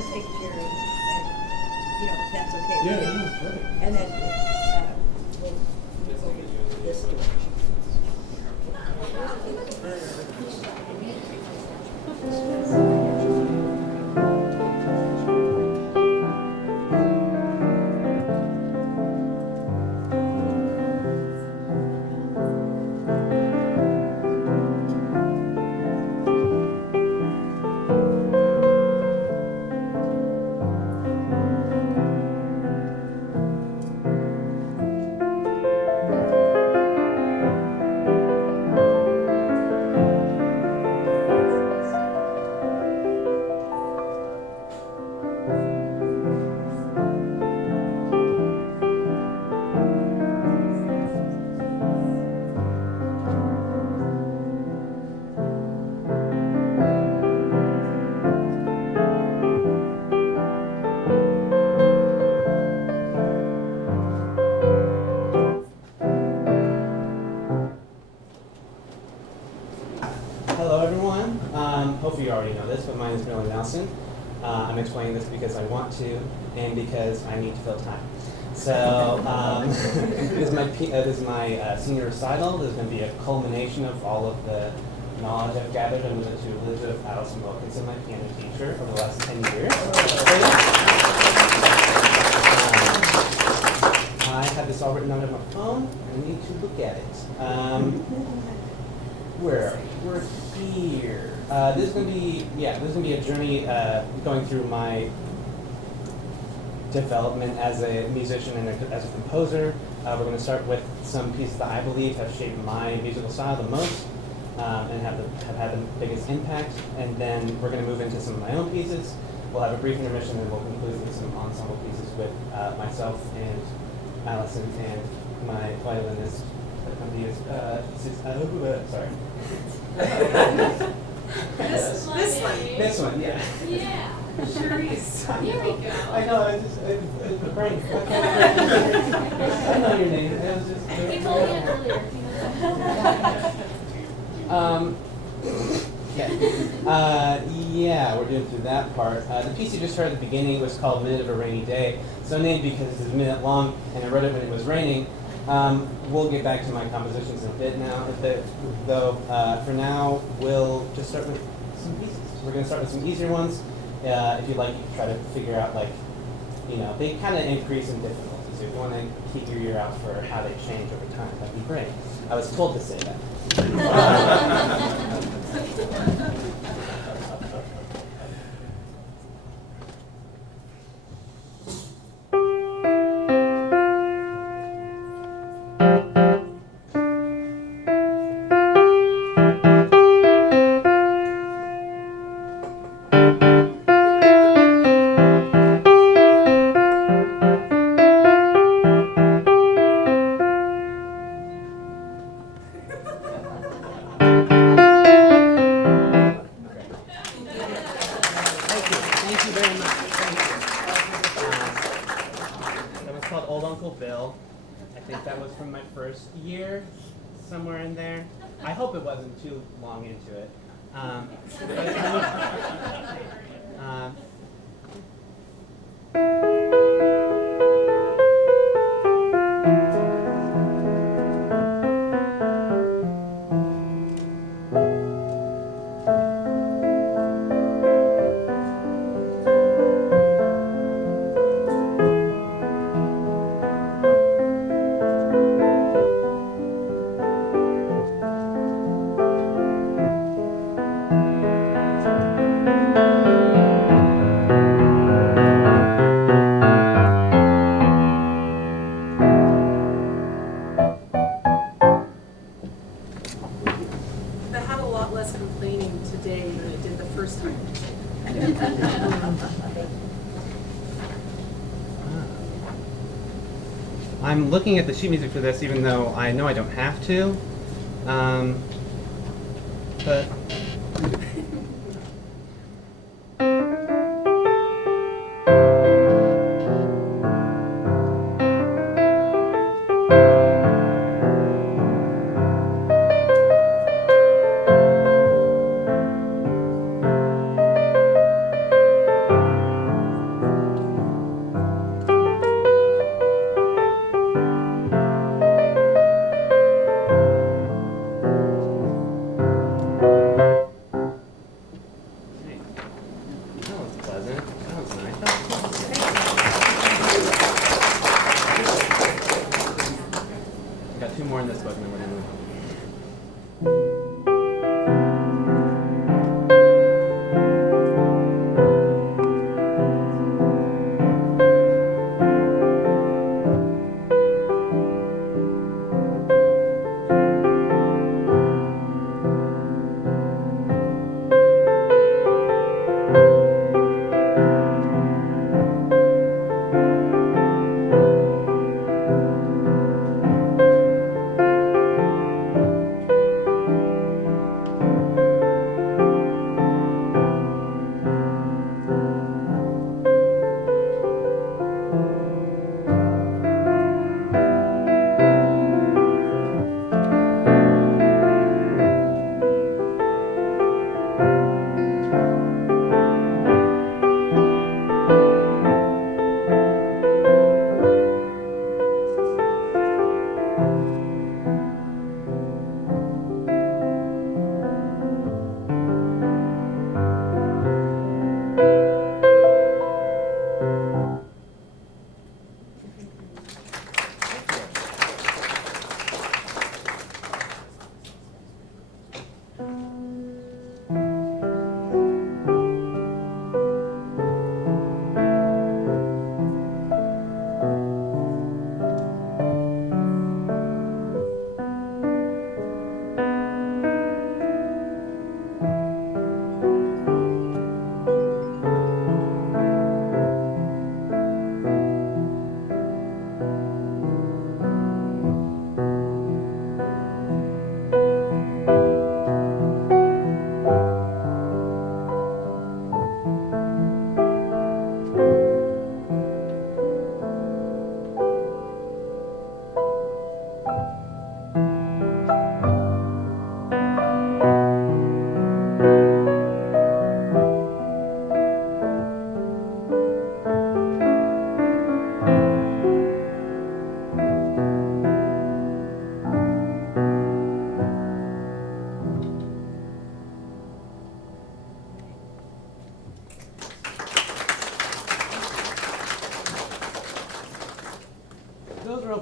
will take Jerry, and, if that's okay with Yeah, you. no, perfect. And then, we'll move over this direction. Hello, everyone. Hopefully you already know this, but my name is Merlin Nelson. I'm explaining this because I want to and because I need to fill time. So this is my senior recital. This is going to be a culmination of all of the knowledge I've gathered under the tutelage of Allison Wilkinson, my piano teacher, over the last 10 years. I have this all written down on my phone, and I need to look at it. Where are we? We're here. This is gonna be a journey going through my development as a musician and as a composer. We're going to start with some pieces that I believe have shaped my musical style the most and have had the biggest impact. And then we're going to move into some of my own pieces. We'll have a brief intermission, and we'll conclude with some ensemble pieces with myself and Allison and my violinist. Sorry. This one, yeah. Yeah. Sure is. Here we go. I know, it's the brain. I know your name. It was just. He told me it earlier. Yeah, we're doing through that part. The piece you just heard at the beginning was called Minute of a Rainy Day. So named because it's a minute long, and I wrote it when it was raining. We'll get back to my compositions in a bit now, though for now we'll just start with some pieces. We're going to start with some easier ones. If you'd like, you can try to figure out, they kind of increase in difficulty. So if you want to keep your ear out for how they change over time, that'd be great. I was told to say that. Year, somewhere in there. I hope it wasn't too long into it. I'm looking at the sheet music for this, even though I know I don't have to. But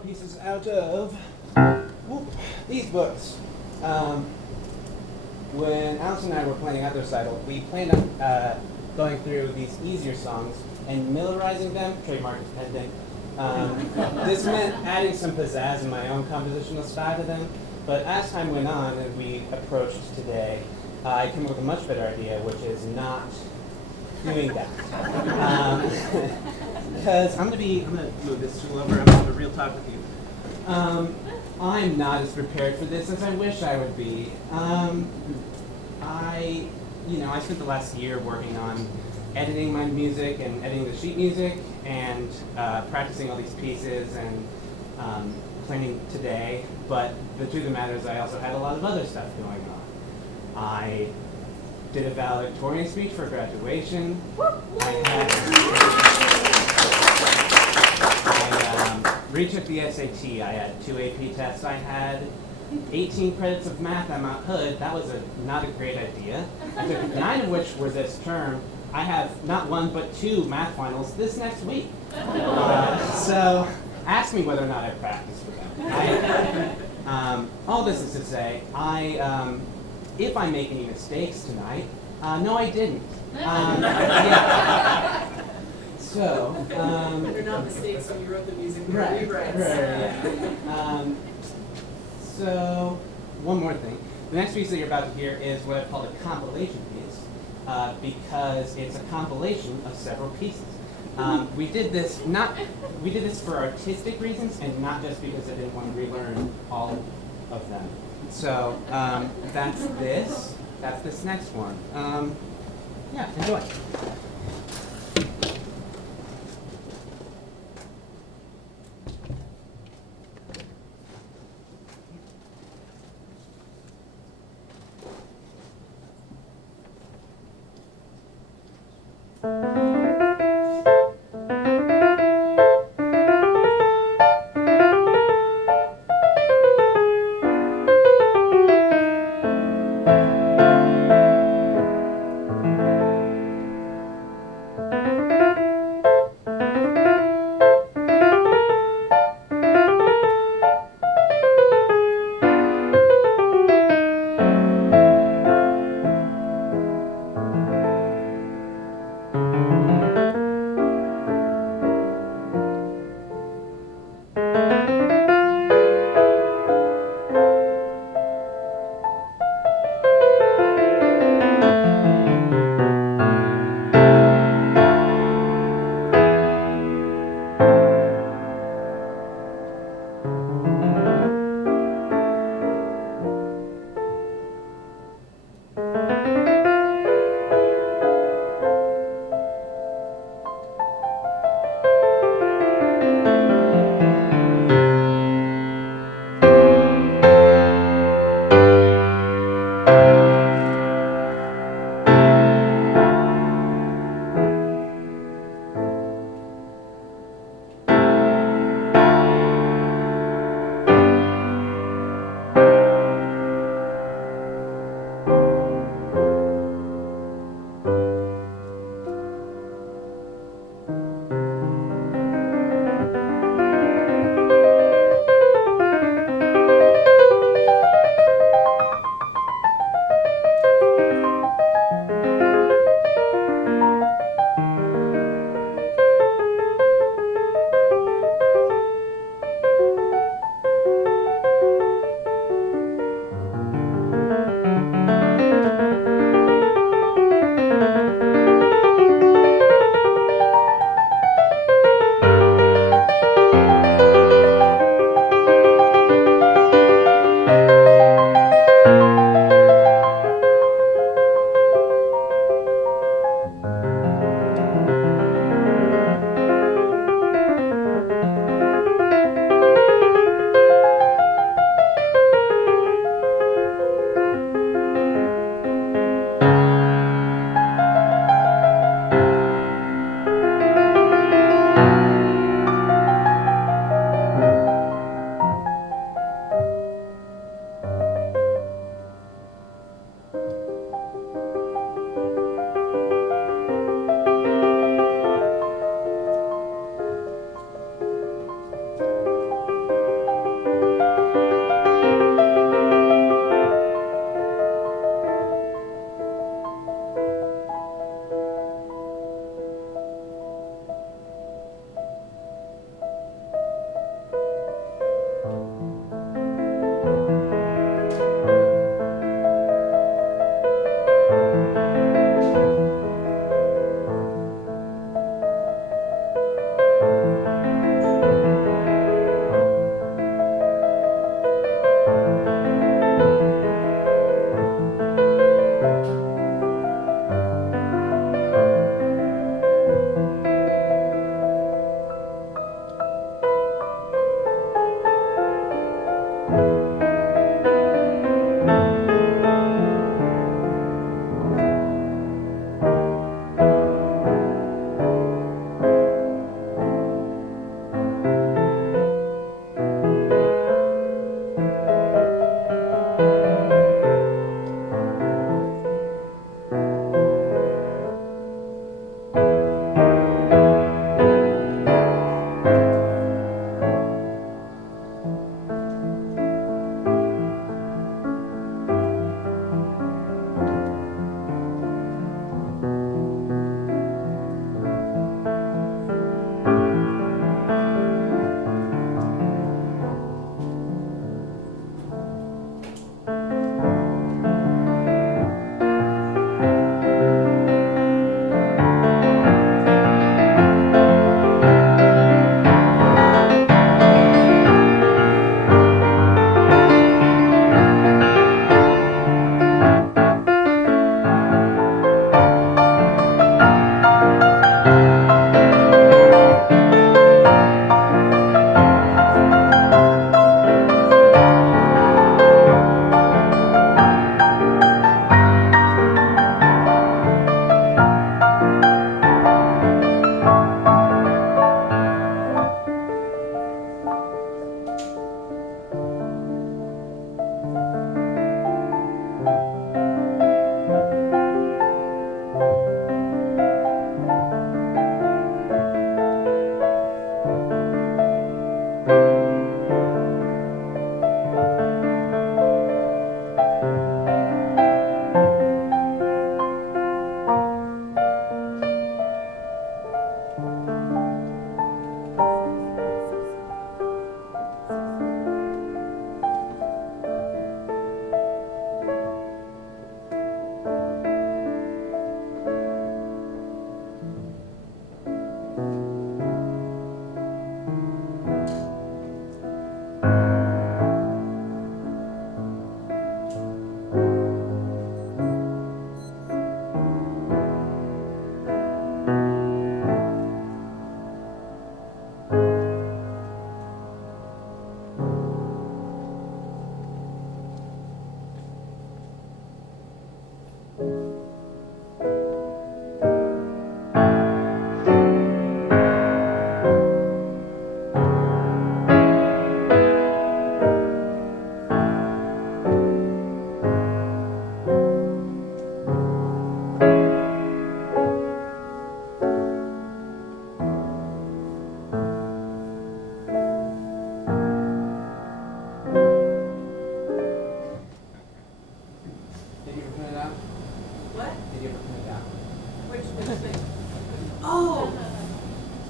pieces out of these books. When Alice and I were planning out the recital, we planned on going through these easier songs and millerizing them, trademark is pending. This meant adding some pizzazz in my own compositional style to them, but as time went on and we approached today, I came up with a much better idea, which is not doing that. Because I'm gonna move this stool over. I'm gonna have a real talk with you. I'm not as prepared for this as I wish I would be. I spent the last year working on editing my music and editing the sheet music and practicing all these pieces and planning today. But the truth of the matter is I also had a lot of other stuff going on. I did a valedictorian speech for graduation. I retook the SAT. I had 2 AP tests. I had 18 credits of math at Mount Hood. That was not a great idea. I took 9 of which were this term. I have not 1 but 2 math finals this next week. So ask me whether or not I practiced for them. All this is to say, if I make any mistakes tonight, no, I didn't. Yeah. So, They're not mistakes when you wrote the music. right. Yeah. So, one more thing. The next piece that you're about to hear is what I call a compilation piece, because it's a compilation of several pieces. We did this for artistic reasons and not just because I didn't want to relearn all of them. So that's this. That's this next one. Yeah, enjoy.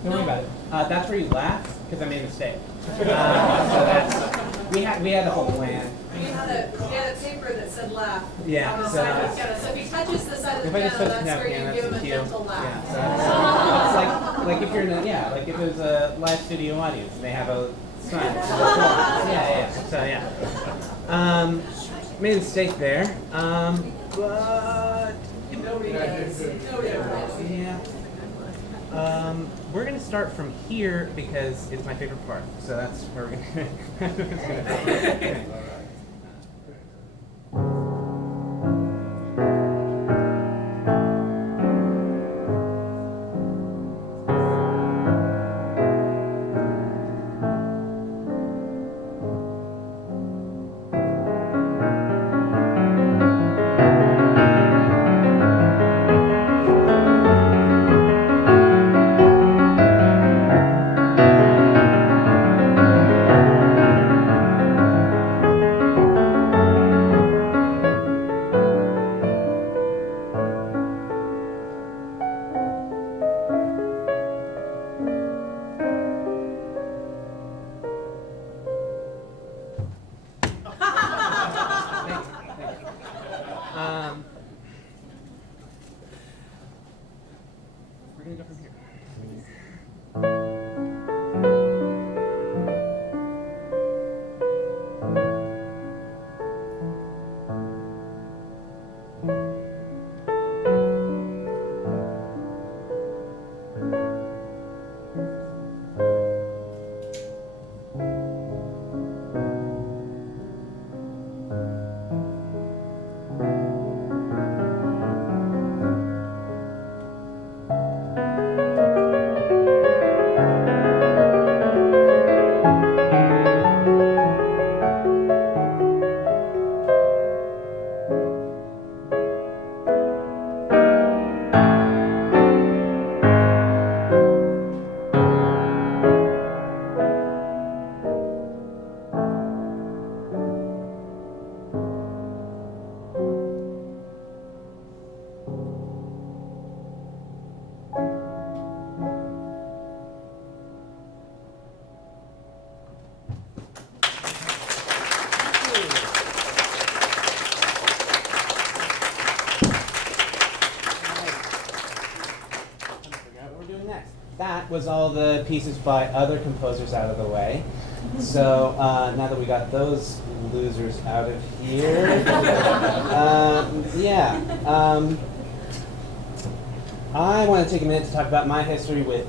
Don't worry about it. That's where you laugh because I made a mistake. So that's we had a whole plan. We had a paper that said laugh. Yeah, On the so side of the that's- piano. So if he touches the side of the If I just piano, touch the that's where piano, you that's give him the a cue. gentle laugh. Yeah, so it's like if you're in a, like if it was a live studio audience and they have a sign. Yeah. So yeah. Made a mistake there. But Nobody does. Nobody ever does. yeah. We're gonna start from here because it's my favorite part. So that's where we're gonna. That's what it's gonna be. We're gonna go from here. That was all the pieces by other composers out of the way. So now that we got those losers out of here, I want to take a minute to talk about my history with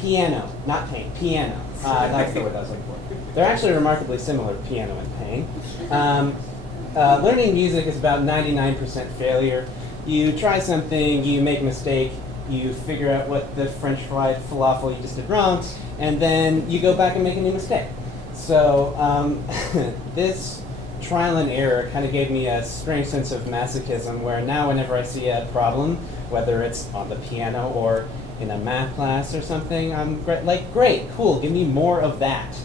piano, not paint, piano. That's the word I was looking for. They're actually remarkably similar, piano and pain. Learning music is about 99% failure. You try something, you make a mistake, you figure out what the French fried falafel you just did wrong, and then you go back and make a new mistake. So this trial and error kind of gave me a strange sense of masochism, where now whenever I see a problem, whether it's on the piano or in a math class or something, I'm great, cool, give me more of that.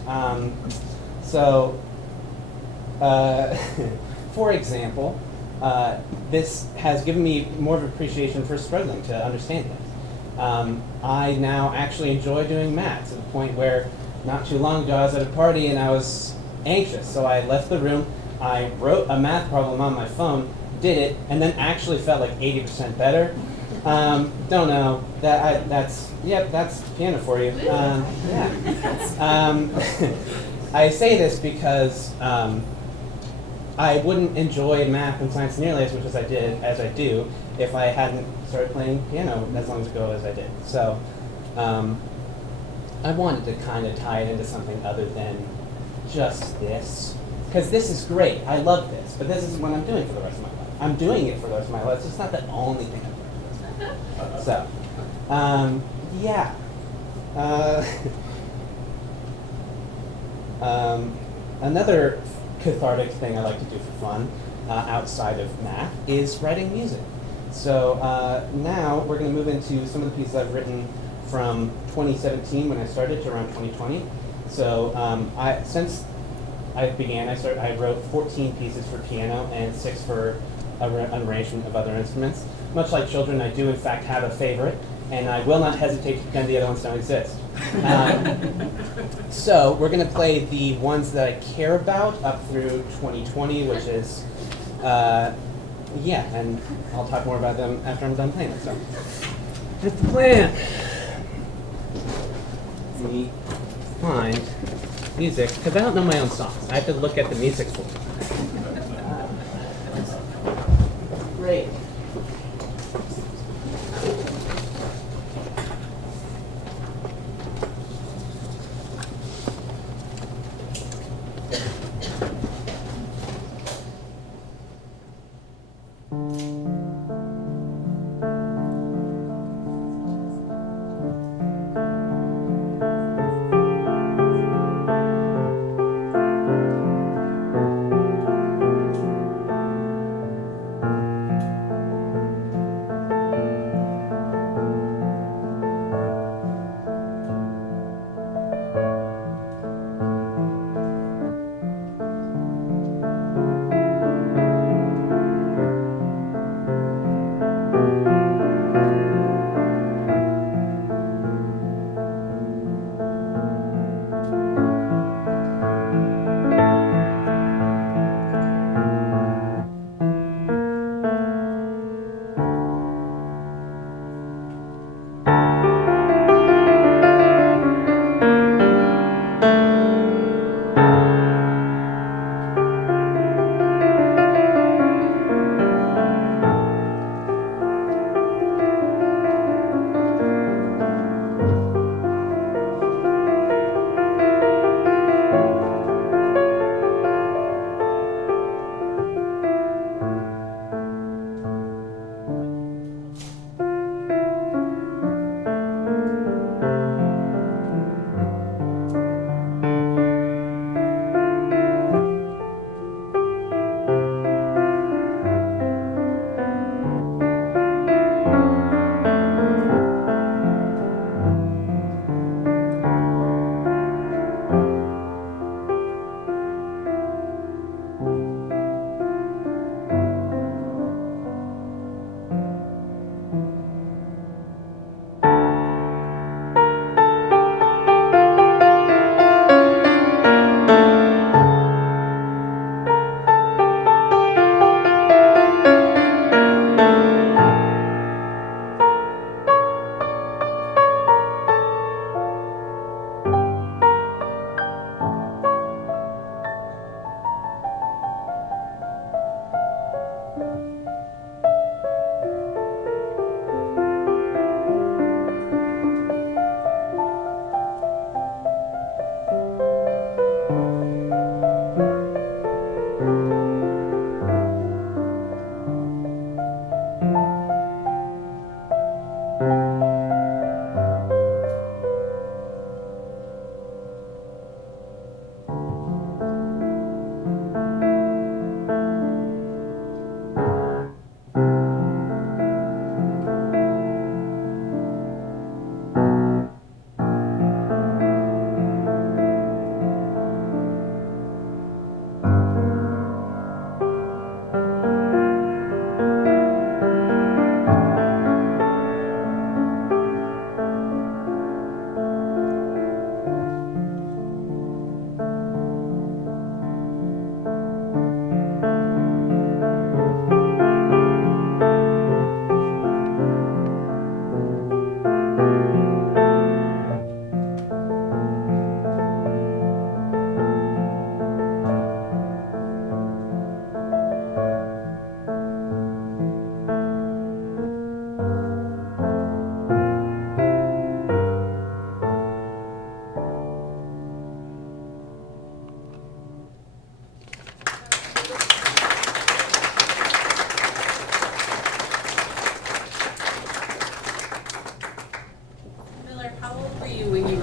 For example, this has given me more of an appreciation for struggling to understand things. I now actually enjoy doing math to the point where not too long ago I was at a party and I was anxious, so I left the room, I wrote a math problem on my phone, did it, and then actually felt like 80% better. Don't know, that's piano for you. I say this because I wouldn't enjoy math and science nearly as much as I do if I hadn't started playing piano as long ago as I did. So I wanted to kind of tie it into something other than just this, because this is great. I love this, but this isn't what I'm doing for the rest of my life. I'm doing it for the rest of my life. It's just not the only thing I'm doing. So, yeah. Another cathartic thing I like to do for fun outside of math is writing music. So now we're going to move into some of the pieces I've written from 2017 when I started to around 2020. So since I began, I wrote 14 pieces for piano and 6 for an arrangement of other instruments. Much like children, I do in fact have a favorite. and I will not hesitate to pretend the other ones don't exist. So we're going to play the ones that I care about up through 2020, which is, yeah, and I'll talk more about them after I'm done playing it. So that's the plan. Let me find music, because I don't know my own songs. I have to look at the music book. Great.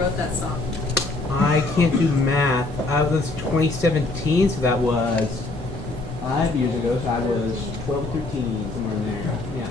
wrote that song? I can't do math. I was 2017, so that was 5 years ago. So I was 12, 13, somewhere in there. Yeah.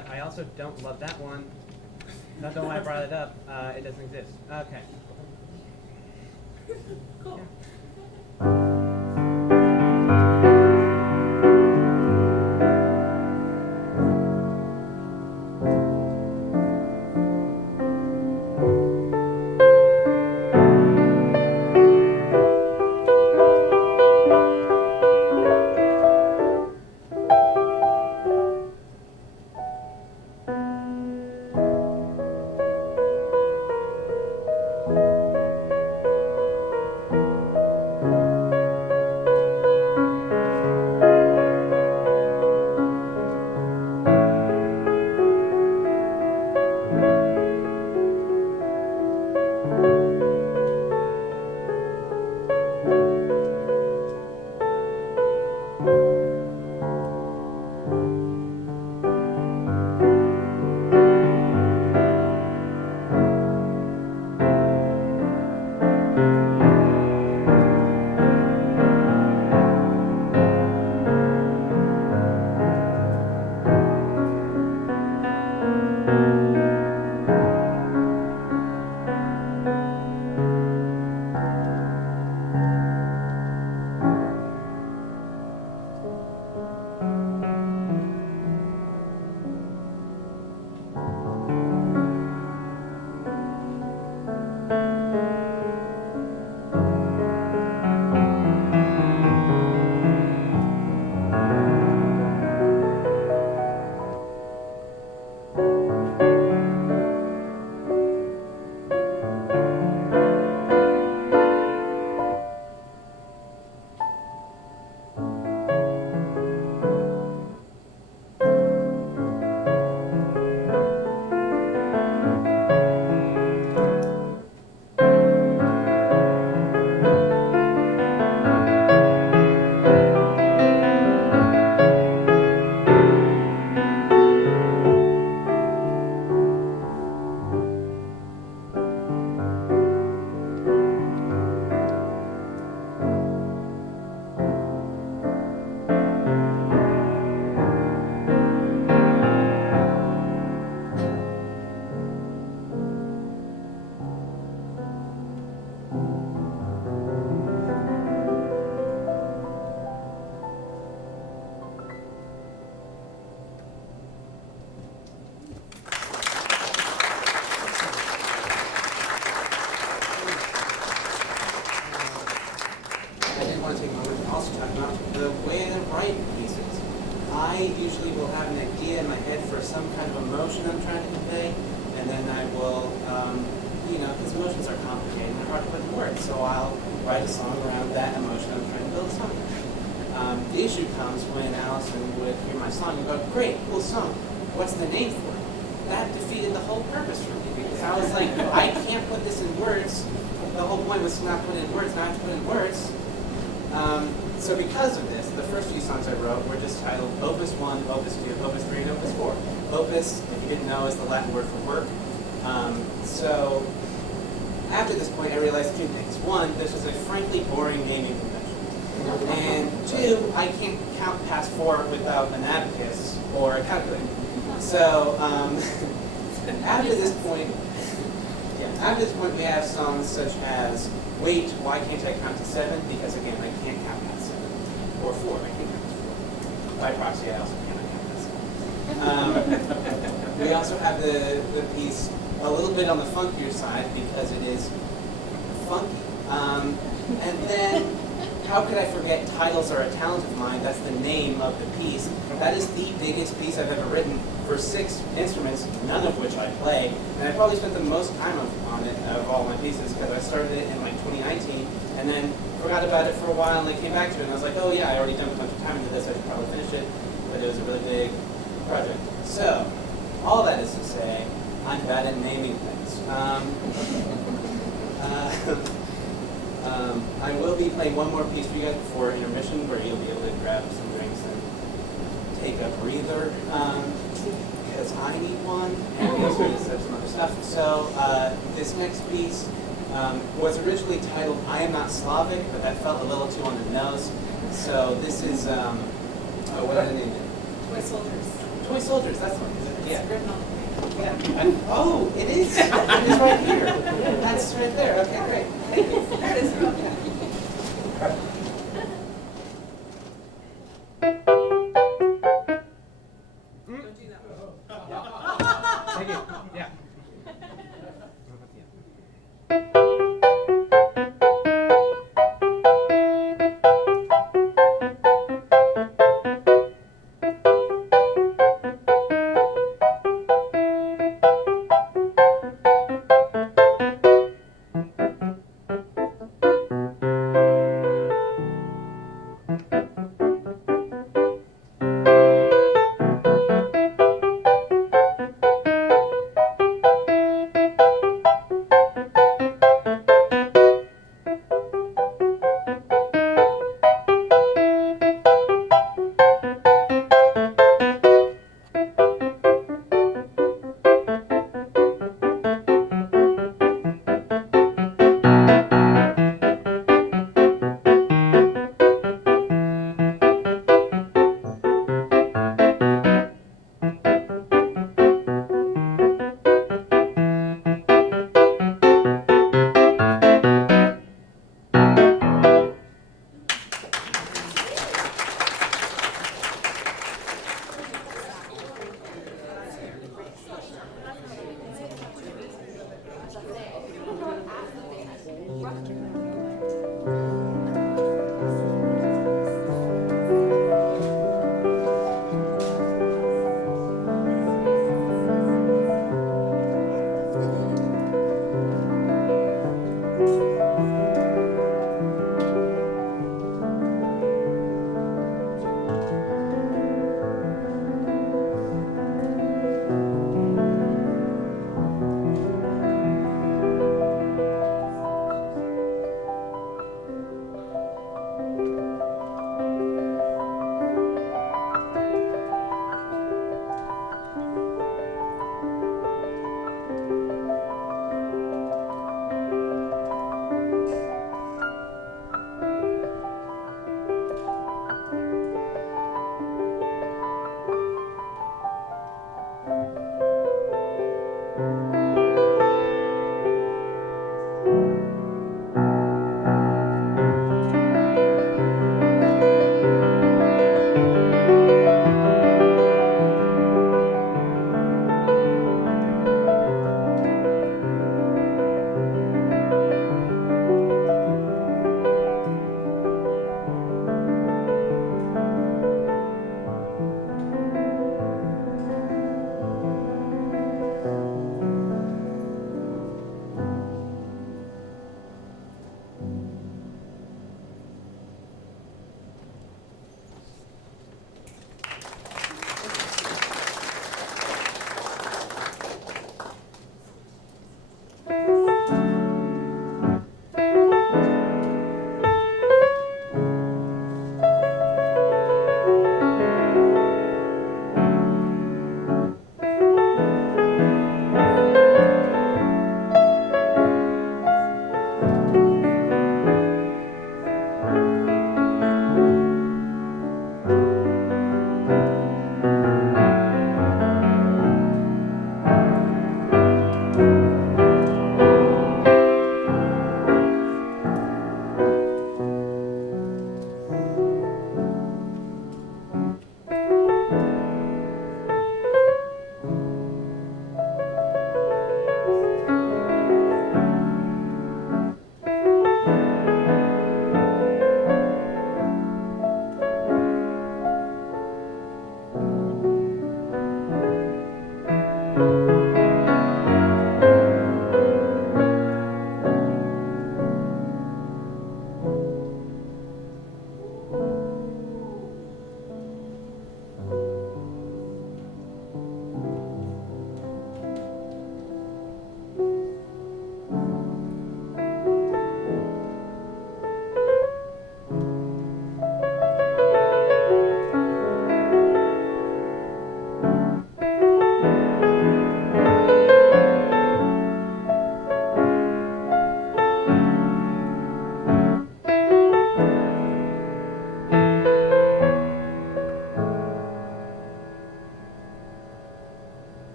but I also don't love that one. Not the one I brought it up. It doesn't exist. Okay. Cool. I did want to take a moment to also talk about the way I write pieces. I usually will have an idea in my head for some kind of emotion I'm trying to convey, and then I will, because emotions are complicated and they're hard to put in words, so I'll write a song around that emotion I'm trying to build a song around. The issue comes when Allison would hear my song and go, great, cool song, what's the name for it? That defeated the whole purpose for me, because I was like, I can't put this in words. The whole point was to not put it in words, not to put it in words. So because of this, the first few songs I wrote were just titled Opus 1, Opus 2, Opus 3, and Opus 4. Opus, if you didn't know, is the Latin word for work. So after this point, I realized two things. One, this was a frankly boring naming convention. And two, I can't count past 4 without an abacus or a calculator. So after this point, we have songs such as Wait, Why Can't I Count to 7? Because again, I can't count past 7. Or 4, I can't count to 4. By proxy, I also cannot count past 7. We also have the piece a little bit on the funkier side because it is funky. And then, how could I forget Titles Are a Talent of Mine? That's the name of the piece. That is the biggest piece I've ever written for 6 instruments, none of which I play. And I probably spent the most time on it of all my pieces because I started it in like 2019 and then forgot about it for a while and I came back to it and I was like, oh yeah, I already dumped a bunch of time into this, I should probably finish it. But it was a really big project. So, all that is to say, I'm bad at naming things. I will be playing one more piece for you guys before intermission where you'll be able to grab some drinks and take a breather because I need one and we also need to set some other stuff. So this next piece was originally titled I Am Not Slavic, but that felt a little too on the nose. So this is, what did I name it? Toy Soldiers. Toy Soldiers, that's the one. Yeah. written on the Yeah. Oh, it is. It is right here. That's right there. Okay, great. Thank you. There it is. Okay. Don't do that one. Thank you. Yeah.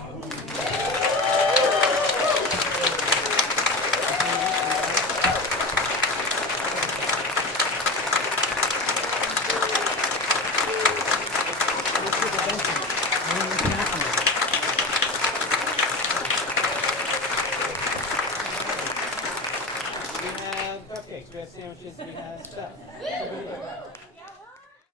We have cupcakes, we have sandwiches, we have stuff.